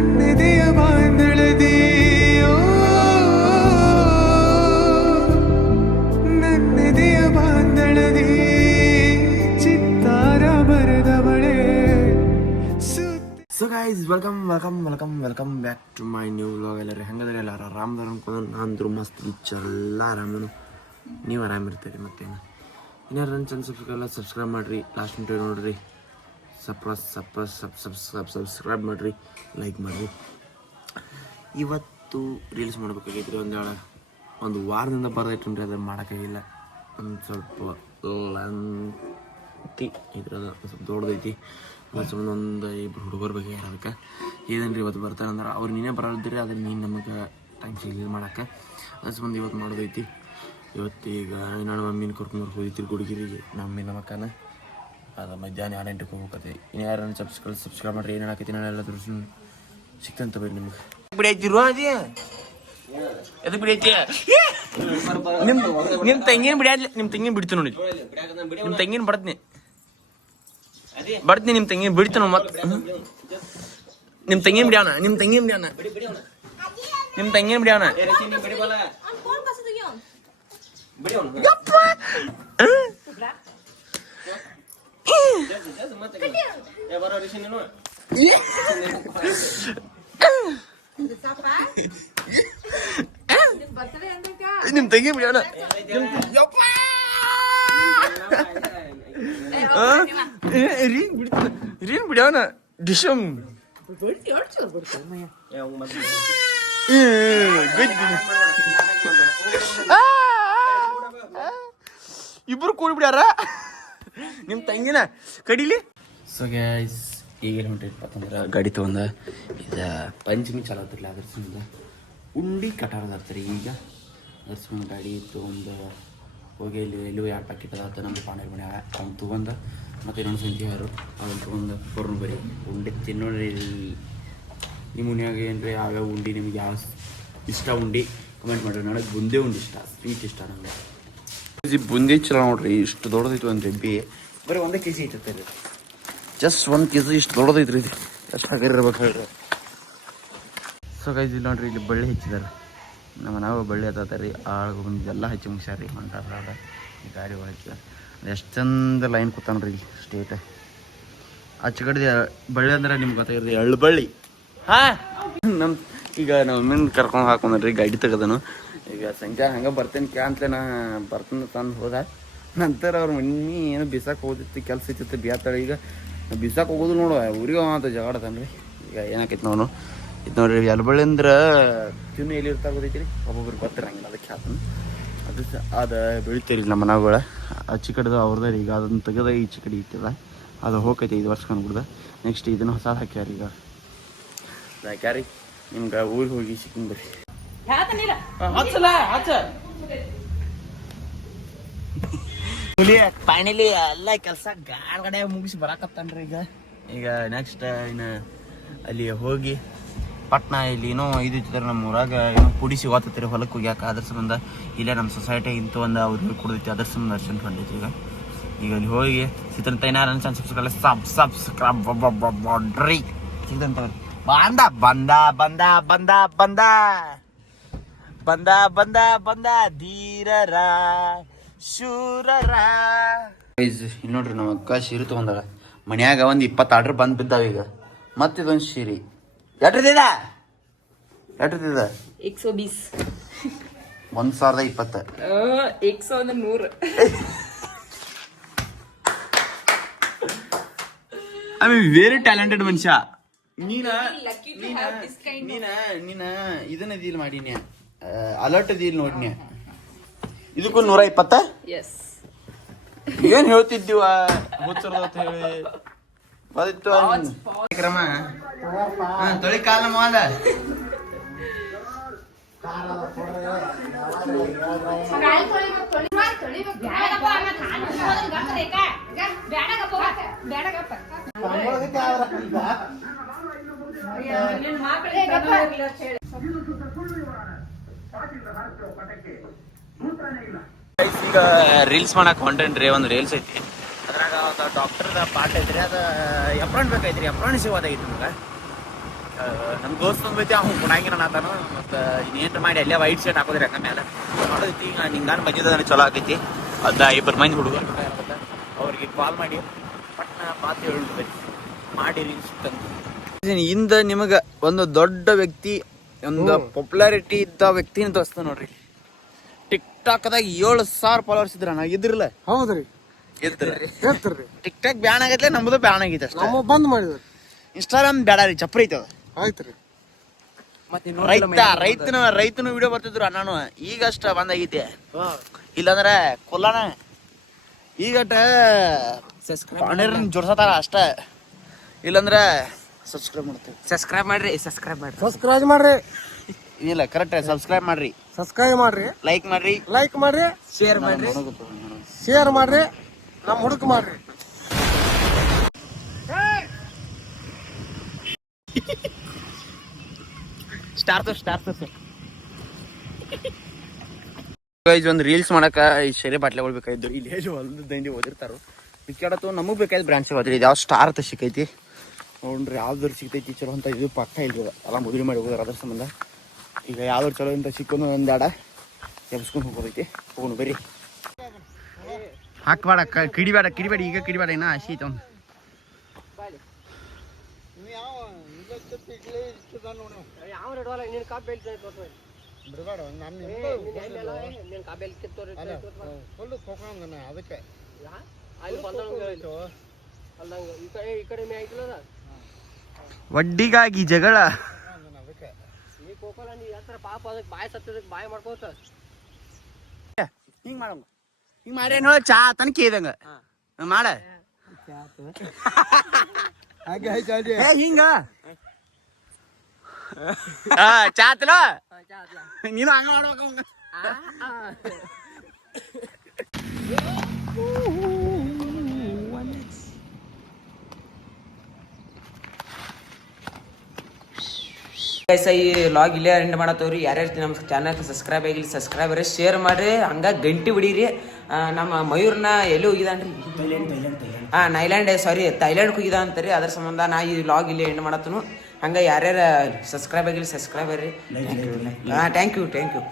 ನನ್ನೆದೆಯ ಬಾಂಧಳದಿ ನನ್ನೆದೆಯ ಬಾಂಧಳದಿ ಚಿತ್ತಾರ ಬರೆದವಳೆ. So guys welcome back to my new vlog. ಎಲ್ಲರೂ ಹೆಂಗದ್ರೆ ಎಲ್ಲಾರ ಆರಾಮದಾರ ಅನ್ಕೊಂಡು ನಾನು ಮಸ್ತ್ ಎಲ್ಲ ಆರಾಮನು, ನೀವು ಆರಾಮಿರ್ತೀರಿ. ಮತ್ತೇನು ಇನ್ಯಾರು ನನ್ನ ಚಾನಲ್ ಸಬ್ಸ್ಕ್ರೈಬ್ ಮಾಡಿರಿ, ಲಾಸ್ಟ್ ಮಿನಿಟ್ ನೋಡ್ರಿ, ಸಬ್ಸ್ಕ್ರೈಬ್ ಮಾಡಿರಿ, ಲೈಕ್ ಮಾಡಿರಿ. ಇವತ್ತು ರೀಲ್ಸ್ ಮಾಡ್ಬೇಕಾಗೈತ್ರಿ. ಒಂದು ವಾರದಿಂದ ಬರ್ದೈತ್ರಿ, ಅದು ಮಾಡೋಕ್ಕಾಗಿಲ್ಲ. ಒಂದು ಸ್ವಲ್ಪ ಲೆಂತಿ ಐತ್ರಿ, ಅದು ಸ್ವಲ್ಪ ದೊಡ್ಡದೈತಿ. ಅದ್ರ ಸಂಬಂಧ ಒಂದು ಇಬ್ಬರು ಹುಡುಗರು ಬಗ್ಗೆ ಅದಕ್ಕೆ ಏನೇನು ಇವತ್ತು ಬರ್ತಾರೆ ಅಂದ್ರೆ ಅವ್ರು ನೀನೇ ಬರೋದಿರಿ, ಅದ್ರ ನೀನು ನಮಗೆ ಟೈಮ್ ಸಿಗಲಿಲ್ಲ ಮಾಡೋಕ್ಕೆ. ಅದ್ರ ಸಂಬಂಧ ಇವತ್ತು ಮಾಡೋದೈತಿ. ಇವತ್ತೀಗ ನಾನು ಮಮ್ಮಿನ ಕರ್ಕೊಂಡು ಹೋಗಿರ್ತೀರಿ ಗುಡುಗಿರಿಗೆ, ನಮ್ಮ ಮಕ್ಕನ. ಅದು ಮಧ್ಯಾಹ್ನ 6 ಗಂಟೆಗೆ ಹೋಗ್ಬೇಕತ್ತೆ. ಇನ್ನು ಯಾರು ಸಬ್ಸ್ಕ್ರೈಬ್ ಮಾಡಿರಿ, ಏನು ಹಾಕೈತಿ ನಾನೆಲ್ಲ ತೋರಿಸಿ ಸಿಕ್ತಂತ ಬರೀ ನಿಮ್ಗೆ ಬಿಡೈತಿರು. ಅದೇ ಎದಕ್ಕೆ ಬಿಡೈತಿ? ನಿಮ್ಮ ತಂಗಿನ ಬಿಡಾದ್ಲಿ, ನಿಮ್ಮ ತಂಗಿನ ಬಿಡ್ತು ನೋಡಿ. ನಿಮ್ಮ ತಂಗಿನ ಬಡ್ತೀನಿ ನಿಮ್ಮ ತಂಗಿನ ಬಿಡ್ತಾನ. ಮತ್ತೆ ನಿಮ್ಮ ತಂಗಿನ ಬಿಡ್ಯಾನ, ನಿಮ್ಮ ತಂಗಿನ ಬಿಡ್ಯಾನ. ನಿಮ್ ತಂಗಿ ಬಿಡೋಣ, ರೀನ್ ಬಿಡೋಣ ಡಿಶಮ್ ಇಬ್ರು ಕೂಡಿ ಬಿಡ್ಯಾರ ನಿಮ್ ತಂಗಿನ ಕಡಿಲಿ. ಸೊ ಗೈಸ್ ಈಗ ಹೊಂಟಿಪ್ಪತ್ತಂದ್ರೆ ಗಾಡಿ ತೊಗೊಂಡ ಇದು ಪಂಚಮಿ ಚಾಲು ಆಗ್ತಿರ್ಲಿ, ಅದ್ರ ಸಂಬಂಧ ಉಂಡಿ ಕಟಾರದಾಗ್ತಾರೆ. ಈಗ ಅದ್ರ ಸಂಬಂಧ ಗಾಡಿ ತೊಗೊಂಡು ಹೋಗಿ ಎಲ್ಲೂ 2 ಪ್ಯಾಕೆಟ್ ಅದಾತ ನಮ್ಮ ಪಾಂಡೆ ಮನೆ ಅವ್ನು ತೊಗೊಂಡು ಮತ್ತು ಇನ್ನೊಂದು ಸಂಜೆ ಯಾರು ಅವ್ನು ತೊಗೊಂಡು ಬರ್ನು ಬರೀ ಉಂಡೆ ತಿನ್ನೋರಿ. ನಿಮ್ಮ ಮನ್ಯಾಗ ಏನ್ರಿ ಯಾವ್ಯಾವ ಉಂಡಿ ನಿಮ್ಗೆ ಯಾವ ಇಷ್ಟ ಉಂಡಿ ಕಮೆಂಟ್ ಮಾಡಿರಿ. ನನಗೆ ಬುಂದೇ ಉಂಡಿ ಇಷ್ಟ, ಸ್ವೀಟ್ ಇಷ್ಟ ನನಗೆ. ಬುಂದಿ ಚಲೋ ನೋಡ್ರಿ, ಇಷ್ಟು ದೊಡ್ಡದೈತು ಅಂದ್ರೆ ಬರೀ 1 kg ಐತತ್ತೆ ರೀ. ಜಸ್ಟ್ 1 kg ಇಷ್ಟು ದೊಡ್ಡದೈತ್ರಿ ಇದು. ಎಷ್ಟು ಹಾಕಿರ್ಬೇಕು ಹೇಳ್ರಿ. ಸೊ ಗೈಸ್ ಇಲ್ಲಿ ನೋಡ್ರಿ, ಇಲ್ಲಿ ಬಳ್ಳಿ ಹಚ್ಚಿದಾರೆ. ನಾವು ಬಳ್ಳಿ ಹತ್ತರಿ ಆಳ್ಗೆ ಬಂದಿದ್ದೆಲ್ಲ ಹಚ್ಚಿ ಮುಗ್ಸ್ಯಾರ. ಹೊಂಟಾರ ಈ ಗಾಡಿ ಒಳಗೆ ಎಷ್ಟು ಚಂದ ಲೈನ್ ಕೂತ ನೋಡ್ರಿ ಇಲ್ಲಿ ಸ್ಟೇಟ್. ಆಚೆ ಕಡೆ ಬಳ್ಳಿ ಅಂದ್ರೆ ನಿಮ್ಗೆ ಗೊತ್ತಾಗಿರ್ರಿ, ಎಳ್ಳು ಬಳ್ಳಿ. ನಮ್ಮ ಈಗ ನಾವು ಮೀನು ಕರ್ಕೊಂಡು ಹಾಕೊಂಡ್ರಿ ಗಾಡಿ ತೆಗೆದನು. ಈಗ ಸಂಜೆ ಹಂಗೆ ಬರ್ತೇನೆ ಕ್ಯಾಂತ್ಲೆ ನಾ ಬರ್ತೇನೆ ತಂದು ಹೋದ ನಂತರ ಅವ್ರ ಮಮ್ಮಿ ಏನೋ ಬಿಸಾಕ್ ಹೋದಿತ್ತು, ಕೆಲಸ ಇತ್ತಿತ್ತು ಬ್ಯಾತಾಳೆ. ಈಗ ಬಿಸಾಕ್ ಹೋಗೋದು ನೋಡುವ ಊರಿಗೆ ಅಂತ ಜಗಾಡತಾನ್ರಿ. ಈಗ ಏನಾಕೈತಿ ನೋಡು, ಇದು ನೋಡ್ರಿ ಎಲ್ಬಳ್ಳಿ ಅಂದ್ರೆ ತಿನ್ನು ಎಲ್ಲಿ ಇರ್ತಾ ಗೊತ್ತೈತಿ ರೀ, ಒಬ್ಬೊಬ್ರಿಗೆ ಗೊತ್ತಿರಂಗಿಲ್ಲ. ಅದಕ್ಕೆ ಹಾತನು ಅದು ಬೆಳಿತೀರಿ ನಮ್ಮ ಮನೆಗಳ. ಆಚೆ ಕಡೆದು ಅವ್ರದ್ದು ಈಗ ಅದನ್ನು ತೆಗೆದ ಈಚೆ ಕಡೆ ಇಟ್ಟಿಲ್ಲ, ಅದು ಹೋಗೈತಿ 5 ವರ್ಷ ಕಂಡ್ಬಿಡ್ದ. ನೆಕ್ಸ್ಟ್ ಇದನ್ನು ಹೊಸ ಹಾಕ್ಯಾರ. ಈಗ ಹಾಕ್ಯಾರಿ ನಿಮ್ಗೆ ಊರಿಗೆ ಹೋಗಿ ಸಿಕ್ಕಿಂಗ್ ಬರ್ರಿ. ಪಾಣಿಲಿ ಎಲ್ಲ ಕೆಲಸ ಗಾಡಿ ಮುಗಿಸಿ ಬರಾಕತ್ತಾನ್ರಿ. ಈಗ ನೆಕ್ಸ್ಟ್ ಇನ್ನು ಅಲ್ಲಿ ಹೋಗಿ ಪಟ್ನಾ ಇಲ್ಲಿ ಏನೋ ಇದು ಇರ್ತಾರೆ ನಮ್ಮ ಊರಾಗ, ಏನೋ ಪುಡಿ ಸಿಗೋತೈತಿ ರೀ ಹೊಲಕ್ಕೆ ಹೋಗ್ಯಾಕ. ಅದ್ರ ಸಂಬಂಧ ಇಲ್ಲೇ ನಮ್ಮ ಸೊಸೈಟಿ ಇಂತ ಒಂದು ಅವ್ರಿಗೆ ಕೊಡ್ತೈತಿ, ಅದ್ರ ಸಂಬಂಧ ಅರ್ಜೆಂಟ್ ಹೊಂಟೈತಿ. ಈಗ ಅಲ್ಲಿ ಹೋಗಿ ಸಿಗ್ತಂತ ಏನಾರ ಚಾನ್ಸ್ ಸಬ್ಸ್ಕ್ರೈಬ್ ಮಾಡ್ರಿ ಸಿಗ್ತಂತ. ಬಂದ ಬಂದ ಬಂದ ಬಂದ ಬಂದ ಬಂದ ಬಂದ ಬಂದ ಧೀರರ ಶೂರರ. ಇಲ್ಲಿ ನೋಡ್ರಿ ನಮ್ಮ ಅಕ್ಕ ಸೀರೆ ತೊಗೊಂಡಾಗ ಮನ್ಯಾಗ ಒಂದು 20 ಆರ್ಡ್ರ್ ಬಂದು ಬಿದ್ದಾವ. ಈಗ ಮತ್ತಿದೊಂದು ಸೀರೆ ಎಟ್ರದಿದ 120 1020 100. ಐ ಮೀನ್ ವೆರಿ ಟ್ಯಾಲೆಂಟೆಡ್ ಮನುಷ್ಯ. ನೀನ ಇದನ್ನ ಡೀಲ್ ಮಾಡಿನ್ಯಾ, ಅಲರ್ಟ್ ಡೀಲ್ ನೋಡ್ನ್ಯಾ. ಇದಕ್ಕೂ 120. ಏನ್ ಹೇಳ್ತಿದ್ದೀವ ಹುಚ್ಚರ್ದ ಹೇಳಿ ಬದಿತ್ತು ಕ್ರಮ. ತೊಳಿ ಕಾಲ ಮಾದ ಈಗ ರೀಲ್ಸ್ ಮಾಡಕ್ ಹೊಂಟೇನ್ರಿ. ಒಂದು ರೀಲ್ಸ್ ಐತಿ, ಅದ್ರಾಗ ಡಾಕ್ಟರ್ದ ಪಾಠ ಐತ್ರಿ. ಅದು ಎಪ್ರಾಣ್ ಬೇಕೈತ್ರಿ, ಎಪ್ರಾಣ್ ಸಿಗೋದಾಗೈತಿ ನಮ್ಗೆ. ನಮ್ಮ ದೋಸ್ತ ಬಂದೈತಿ ಅವ್ನು ಕೊಡಂಗಿನ ನಾತಾನು ಮತ್ತು ಇನ್ನೇನು ಮಾಡಿ ಅಲ್ಲೇ ವೈಟ್ ಶರ್ಟ್ ಹಾಕೋದ್ರಿ ಹಂಗ ಮೇಲೆ ನೋಡೈತಿ ಈಗ ನಿಂಗಾನು ಬಂದಿದ್ದಾನೆ ಚಲೋ ಆಗೈತಿ ಅದ ಇಬ್ಬರು ಮಂದಿ ಹುಡುಗರು ಅವ್ರಿಗೆ ಕಾಲ್ ಮಾಡಿ ಪಟ್ನ ಮಾತು ಹೇಳಿ ಮಾಡಿ ರೀಲ್ಸ್ ಇಂದ ನಿಮಗೆ ಒಂದು ದೊಡ್ಡ ವ್ಯಕ್ತಿ ಒಂದು ಪಾಪ್ಯುಲಾರಿಟಿ ಇದ್ದ ವ್ಯಕ್ತಿನ ತೋರಿಸ್ತಾ ನೋಡ್ರಿ ಟಿಕ್ ಟಾಕ್ದಾಗ 7,000 ಫಾಲೋವರ್ಸ್ ಇದ್ರ ನಾ ಇದ್ರಲ್ಲ ಹೌದ್ರಿ ಇರ್ತೀರಿ ಟಿಕ್ ಟಾಕ್ ಬ್ಯಾನ್ ಆಗೈತ್ಲೆ ನಮ್ದು ಬ್ಯಾನ್ ಆಗೈತೆ ಅಷ್ಟೇ ನಮ್ಮ ಬಂದ್ ಮಾಡಿದ್ರಿ ಇನ್ಸ್ಟಾಗ್ರಾಮ್ ಬೇಡ ರೀ ಚಪ್ರಿ ಐತದ ಆಯ್ತ್ರಿ ರೈತನ ವಿಡಿಯೋ ಬರ್ತಿದ್ರು ನಾನು ಈಗಷ್ಟ ಬಂದಾಗೈತೆ ಇಲ್ಲಾಂದ್ರೆ ಕೊಲ್ಲಾನ ಈಗಟ ಜೋಡ್ಸತಾರ ಅಷ್ಟ ಇಲ್ಲಾಂದ್ರೆ ಸಬ್ಸ್ಕ್ರೈಬ್ ಮಾಡ್ತೀವಿ ಸಬ್ಸ್ಕ್ರೈಬ್ ಮಾಡ್ರಿ ಇಲ್ಲ ಕರೆಕ್ಟ್ ಸಬ್ಸ್ಕ್ರೈಬ್ ಮಾಡ್ರಿ ಲೈಕ್ ಮಾಡ್ರಿ ಶೇರ್ ಮಾಡ್ರಿ ನಮ್ಮ ಹುಡುಕ್ ಮಾಡ್ರಿ ಸ್ಟಾರ್ ಒಂದು ರೀಲ್ಸ್ ಮಾಡಕ ಈ ಶೇರೆ ಬಾಟ್ಲೆಗಳು ಬೇಕಾಯ್ತು ಇಲ್ಲಿ ಹೇಳಿ ಹೊಲದ ದಂಡಿ ಓದಿರ್ತಾರ ಮಿಕ್ಕಾಡತ್ತು ನಮಗ್ ಬೇಕಾಯ್ತು ಬ್ರಾಂಚ್ ಹೋದ್ರಿ ಇದು ಯಾವ ಸ್ಟಾರ್ ಅಂತ ಸಿಕ್ಕೈತಿ ನೋಡ್ರಿ ಯಾವ್ದಾರು ಸಿಗ್ತೈತಿ ಚಲೋ ಅಂತ ಇದು ಪಕ್ಕ ಇಲ್ರಿ ಎಲ್ಲ ಮದುವೆ ಮಾಡಿ ಹೋಗೋದ್ರ ಅದ್ರ ಸಂಬಂಧ ಈಗ ಯಾವ್ದಾರು ಚಲೋ ಅಂತ ಸಿಕ್ಕೋನು ಒಂದಾಡ ಎಬ್ಸ್ಕೊಂಡು ಹೋಗೋದೈತಿ ಹೋಗೋಣ ಬರ್ರಿ ಹಾಕ್ಬೇಡ ಕಿಡಿಬೇಡ ಈಗ ಕಿಡಿಬೇಡ ಇನ್ನ ಹಸಿ ಐತ ಅದಕ್ಕೆ ವಡ್ಡಿಗಾಗಿ ಜಗಳ ಹಿಂಗ್ ಮಾಡಂಗ ಹಿಂಗ್ ಮಾಡ್ಯಾನ ಚಾ ತನಕ ಇದಂಗ ಮಾಡ ಹಿಂಗ ಚಾ ಆತಲ ನೀನು ಹಂಗ ಮಾಡ್ಬೇಕ ಈ ಲಾಗ್ ಇಲ್ಲೇ ಎಂಡ್ ಮಾಡತ್ತವ್ರಿ ಯಾರ್ಯಾರು ನಮ್ಮ ಚಾನಲ್ ಸಬ್ಸ್ಕ್ರೈಬ್ ಆಗಿಲ್ಲ ಸಬ್ಸ್ಕ್ರೈಬರ್ ಶೇರ್ ಮಾಡ್ರಿ ಹಂಗ ಗಂಟಿ ಬಿಡಿರಿ ನಮ್ಮ ಮಯೂರ್ನ ಎಲ್ಲಿ ಹೋಗಿದಾನ್ರಿ ಥೈಲ್ಯಾಂಡ್ ಹೋಗಿದ ಅಂತಾರಿ ಅದ್ರ ಸಂಬಂಧ ನಾ ಈ ಲಾಗ್ ಇಲ್ಲೇ ಎಂಡ್ ಮಾಡತ್ತನು ಹಂಗ ಯಾರ್ಯಾರ ಸಬ್ಸ್ಕ್ರೈಬ್ ಆಗಿಲ್ಲ ಸಬ್ಸ್ಕ್ರೈಬರ್ ರೀ ಥ್ಯಾಂಕ್ ಯು